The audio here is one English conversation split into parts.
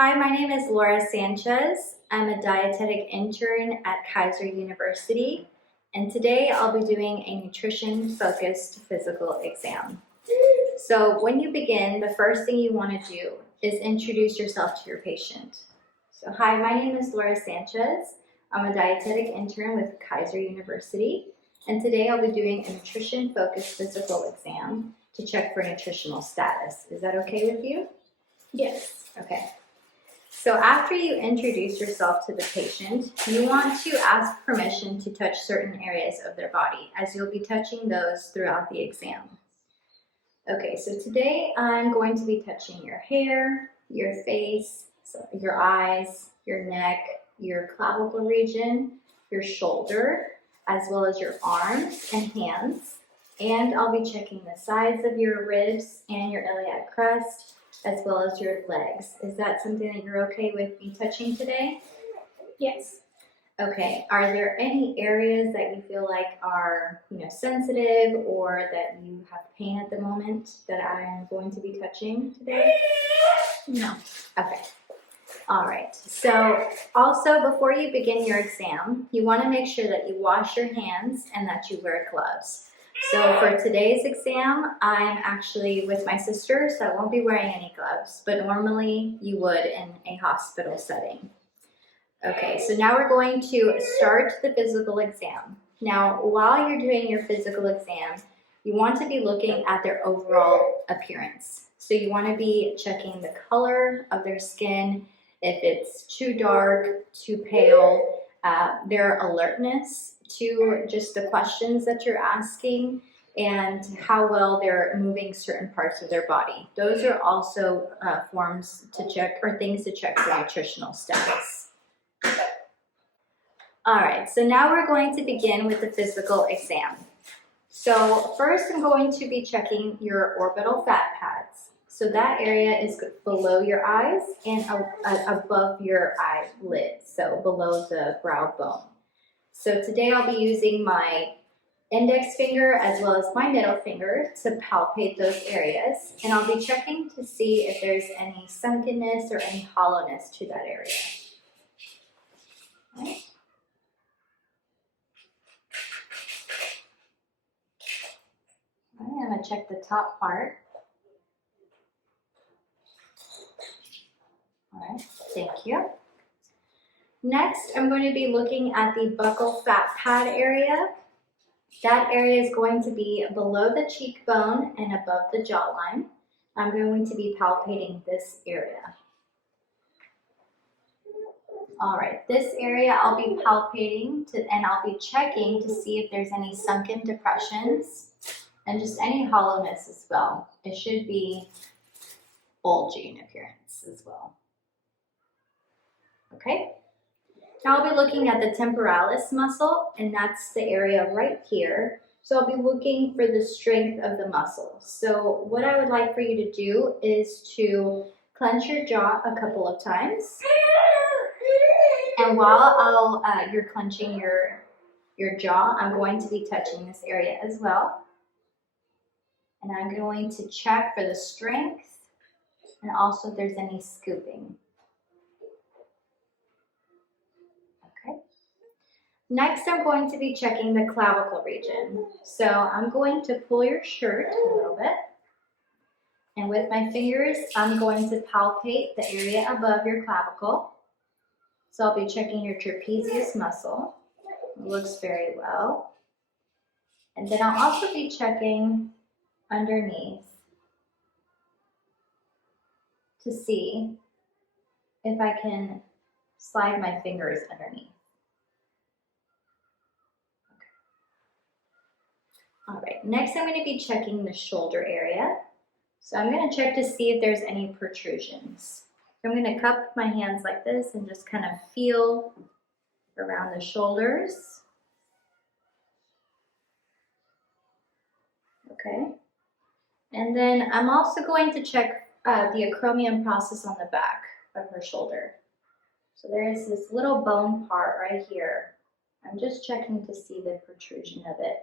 Hi, my name is Laura Sanchez. I'm a dietetic intern at Kaiser University, and today I'll be doing a nutrition-focused physical exam. So when you begin, the first thing you want to do is introduce yourself to your patient. So hi, my name is Laura Sanchez. I'm a dietetic intern with Kaiser University, and today I'll be doing a nutrition-focused physical exam to check for nutritional status. Is that okay with you? Yes. Okay. So after you introduce yourself to the patient, you want to ask permission to touch certain areas of their body, as you'll be touching those throughout the exam. Okay, so today I'm going to be touching your hair, your face, your eyes, your neck, your clavicle region, your shoulder, as well as your arms and hands. And I'll be checking the sides of your ribs and your iliac crest, as well as your legs. Is that something that you're okay with me touching today? Yes. Okay, are there any areas that you feel like are, sensitive or that you have pain at the moment that I'm going to be touching today? No. Okay. All right. So also before you begin your exam, you want to make sure that you wash your hands and that you wear gloves. So for today's exam, I'm actually with my sister, so I won't be wearing any gloves, but normally you would in a hospital setting. Okay, so now we're going to start the physical exam. Now, while you're doing your physical exam, you want to be looking at their overall appearance. So you want to be checking the color of their skin, if it's too dark, too pale, their alertness to just the questions that you're asking, and how well they're moving certain parts of their body. Those are also forms to check or things to check for nutritional status. All right, so now we're going to begin with the physical exam. So first I'm going to be checking your orbital fat pads. So that area is below your eyes and above your eyelids, so below the brow bone. So today I'll be using my index finger as well as my middle finger to palpate those areas, and I'll be checking to see if there's any sunkenness or any hollowness to that area. All right. All right, I'm going to check the top part. All right, thank you. Next, I'm going to be looking at the buccal fat pad area. That area is going to be below the cheekbone and above the jawline. I'm going to be palpating this area. All right, this area I'll be palpating and I'll be checking to see if there's any sunken depressions and just any hollowness as well. It should be bulgy in appearance as well. Okay. Now I'll be looking at the temporalis muscle, and that's the area right here. So I'll be looking for the strength of the muscle. So what I would like for you to do is to clench your jaw a couple of times. And while you're clenching your jaw, I'm going to be touching this area as well. And I'm going to check for the strength and also if there's any scooping. Next, I'm going to be checking the clavicle region. So I'm going to pull your shirt a little bit. And with my fingers, I'm going to palpate the area above your clavicle. So I'll be checking your trapezius muscle. It looks very well. And then I'll also be checking underneath to see if I can slide my fingers underneath. All right, next I'm going to be checking the shoulder area. So I'm going to check to see if there's any protrusions. So I'm going to cup my hands like this and just kind of feel around the shoulders. Okay. And then I'm also going to check the acromion process on the back of her shoulder. So there is this little bone part right here. I'm just checking to see the protrusion of it.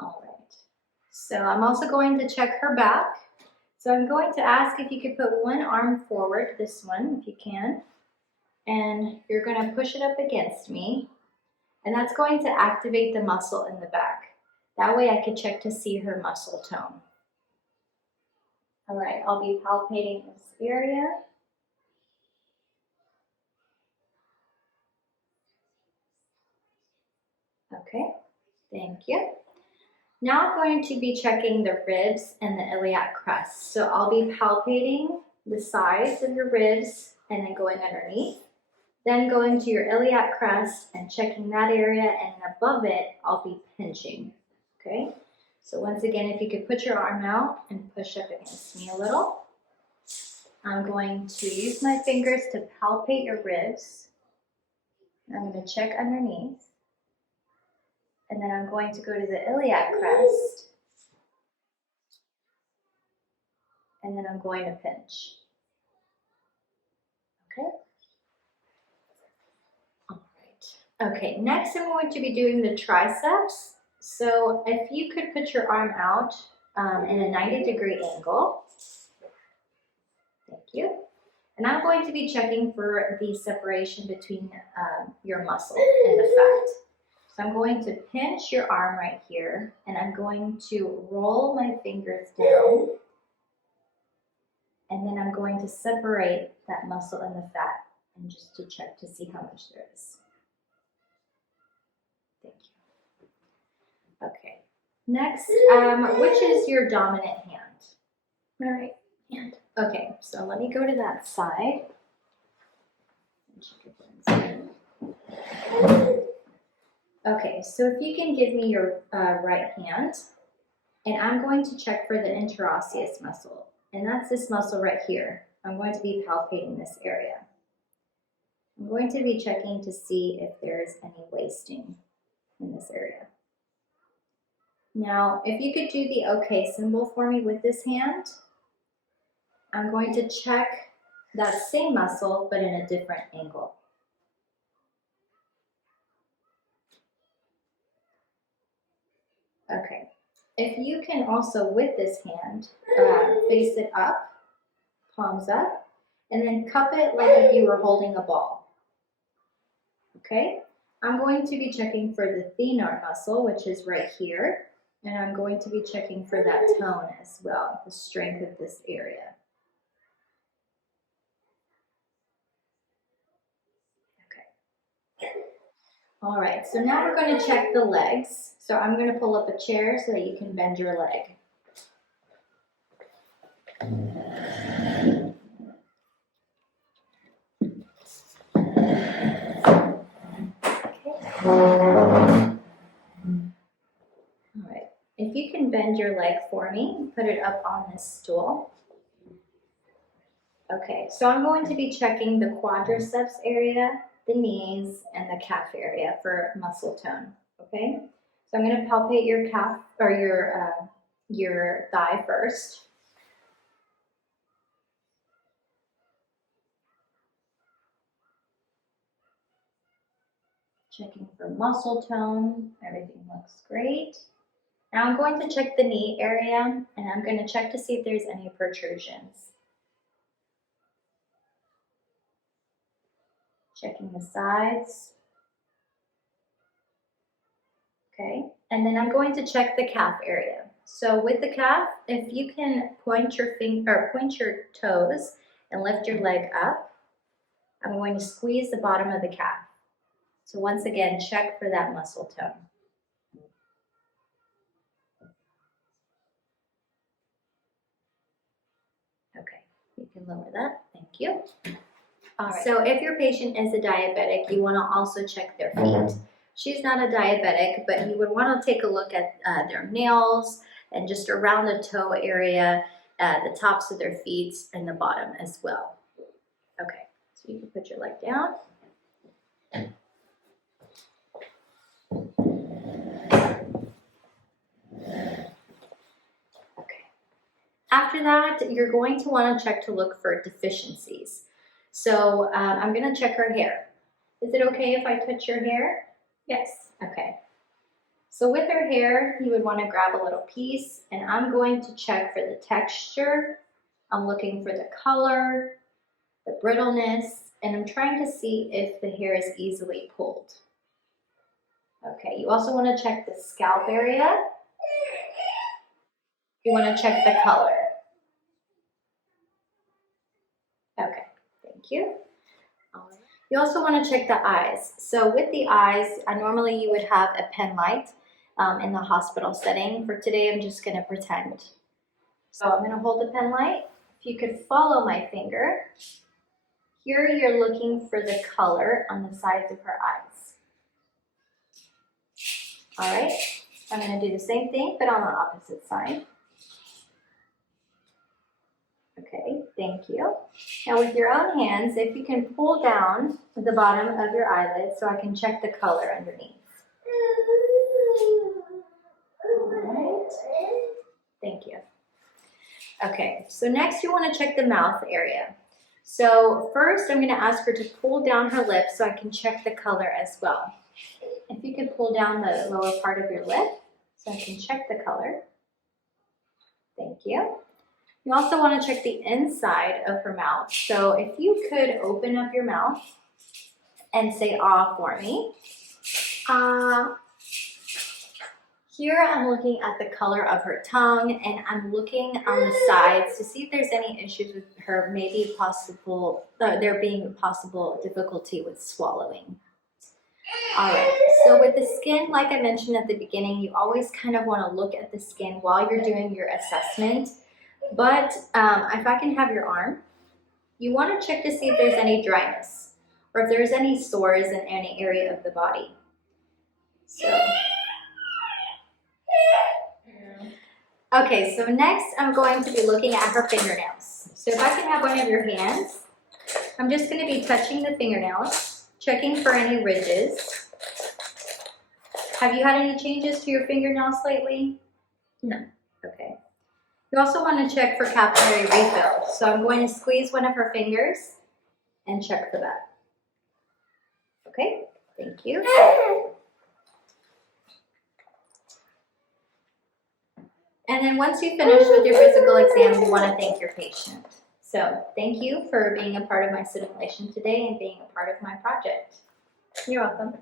All right, so I'm also going to check her back. So I'm going to ask if you could put one arm forward, this one, if you can, and you're going to push it up against me, and that's going to activate the muscle in the back. That way I can check to see her muscle tone. All right, I'll be palpating this area. Okay, thank you. Now I'm going to be checking the ribs and the iliac crest. So I'll be palpating the sides of your ribs and then going underneath. Then going to your iliac crest and checking that area, and above it, I'll be pinching, okay? So once again, if you could put your arm out and push up against me a little. I'm going to use my fingers to palpate your ribs. I'm going to check underneath. And then I'm going to go to the iliac crest. And then I'm going to pinch. Okay? All right. Okay, next I'm going to be doing the triceps. So if you could put your arm out in a 90-degree angle. Thank you. And I'm going to be checking for the separation between your muscle and the fat. So I'm going to pinch your arm right here, and I'm going to roll my fingers down, and then I'm going to separate that muscle and the fat, and just to check to see how much there is. Thank you. Okay. Next, which is your dominant hand? My right hand. Okay, so let me go to that side. Okay, so if you can give me your right hand, and I'm going to check for the interosseous muscle, and that's this muscle right here. I'm going to be palpating this area. I'm going to be checking to see if there's any wasting in this area. Now, if you could do the OK symbol for me with this hand, I'm going to check that same muscle, but in a different angle. Okay. If you can also, with this hand, face it up, palms up, and then cup it like if you were holding a ball. Okay? I'm going to be checking for the thenar muscle, which is right here, and I'm going to be checking for that tone as well, the strength of this area. Okay. All right, so now we're going to check the legs. So I'm going to pull up a chair so that you can bend your leg. All right, if you can bend your leg for me, put it up on this stool. Okay, so I'm going to be checking the quadriceps area, the knees, and the calf area for muscle tone, okay? So I'm going to palpate your calf, or your thigh first. Checking for muscle tone, everything looks great. Now I'm going to check the knee area, and I'm going to check to see if there's any protrusions. Checking the sides. Okay, and then I'm going to check the calf area. So with the calf, if you can point your toes and lift your leg up, I'm going to squeeze the bottom of the calf. So once again, check for that muscle tone. Okay, you can lower that. Thank you. All right. So if your patient is a diabetic, you want to also check their feet. She's not a diabetic, but you would want to take a look at their nails and just around the toe area, the tops of their feet and the bottom as well. Okay, so you can put your leg down. Okay. After that, you're going to want to check to look for deficiencies. So I'm going to check her hair. Is it okay if I touch your hair? Yes. Okay. So with her hair, you would want to grab a little piece, and I'm going to check for the texture I'm looking for the color, the brittleness, and I'm trying to see if the hair is easily pulled. Okay, you also want to check the scalp area. You want to check the color. Okay, thank you. You also want to check the eyes. So with the eyes, normally you would have a pen light in the hospital setting. For today, I'm just going to pretend. So I'm going to hold the pen light. If you could follow my finger, here you're looking for the color on the sides of her eyes. All right, I'm going to do the same thing, but on the opposite side. Okay, thank you. Now with your own hands, if you can pull down the bottom of your eyelid so I can check the color underneath. All right, thank you. Okay, so next you want to check the mouth area. So first I'm going to ask her to pull down her lips so I can check the color as well. If you could pull down the lower part of your lip so I can check the color. Thank you. You also want to check the inside of her mouth. So if you could open up your mouth and say "ah" for me. Here I'm looking at the color of her tongue, and I'm looking on the sides to see if there's any issues with her, maybe possible, there being possible difficulty with swallowing. All right, so with the skin, like I mentioned at the beginning, you always kind of want to look at the skin while you're doing your assessment. But if I can have your arm, you want to check to see if there's any dryness or if there's any sores in any area of the body. So. Okay, so next I'm going to be looking at her fingernails. So if I can have one of your hands, I'm just going to be touching the fingernails, checking for any ridges. Have you had any changes to your fingernails lately? No. Okay. You also want to check for capillary refill. So I'm going to squeeze one of her fingers and check for that. Okay, thank you. And then once you finish with your physical exam, you want to thank your patient. So thank you for being a part of my simulation today and being a part of my project. You're welcome.